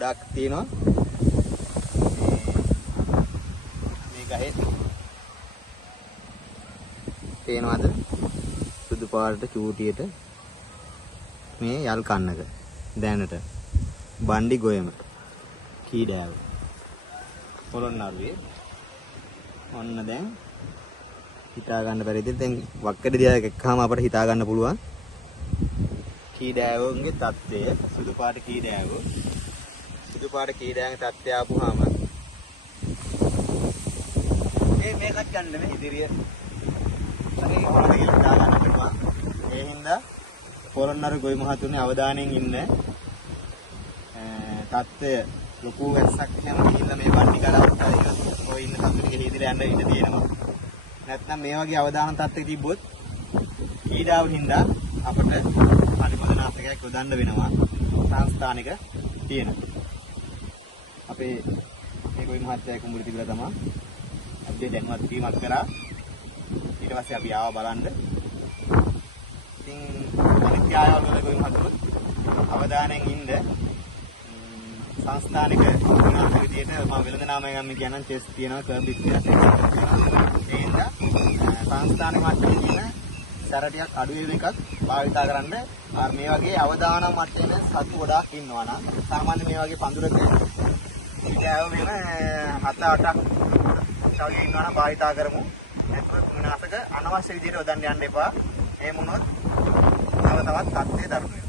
ගොඩක් තියෙනවා. මේ ගහේ පේනවද? සුදු පාටට චූටියට මේ යල් කන්නක දැනට බණ්ඩි ගොයම කීඩෑව පොළොන්නරුවේ ඔන්න දැන් හිතා ගන්න බැරි ඉතින් දැන් වක්කඩ දිහා එක්කම අපිට හිතා ගන්න පුළුවන් කීඩෑවෝගේ තත්ත්වය. සුදු පාට කීඩෑවෝ තත්ත්වය ආපුවාම මේකත් ගන්න මේ ඉදිරිය අනේ කොහොමද කියලා හිතා ගන්න පුළුවන්. ඒ හින්දා පොළොන්නරු ගොවි මහතුනේ අවධානයෙන් ඉන්න තත්ත්වය ලොකු වැස්සක් යන ගිහිල්ලා මේ බණ්ඩි කරා ඔය ඉන්න සතුටික හේදිලා යන්න ඉඩ තියෙනවා. නැත්නම් මේ වගේ අවදානම් තත්ත්වෙක තිබ්බොත් ඊඩාව හින්දා අපිට පරිමෝදනාශකයක් යොදන්න වෙනවා. සංස්ථානික තියෙනවා. අපේ මේ ගොවි මහත්තයා කුඹුරු තිබිලා තමයි අපි දැන්වත් වීමක් කරා. ඊට පස්සේ අපි ආවා බලන්න. ඉතින් අනිත් ආයවල ගොවි මහතුන් අවදානයෙන් ඉන්න සංස්ථානික විනාශක විදියට මම වෙළඳ නාමය ගන්න කියනනම් චෙස් තියෙනවා කර්බික් තියෙනවා. ඒ හින්දා සංස්ථානික මට්ටමේ තියෙන සැරටියක් අඩු වෙන එකක් භාවිතා කරන්න. මේ වගේ අවදානම් මට්ටමේ සතු ගොඩාක් ඉන්නවා නම් සාමාන්‍ය මේ වගේ පඳුරක ඉතාලම වෙන 7-8ක් වගේ ඉන්නවා නම් භාවිතා කරමු. නැත්නම් විනාශක අනවශ්‍ය විදියට යොදන්න යන්න එපා. ඒ මොනවත් තව තවත් තත්ත්වයේ දරුණු වෙනවා.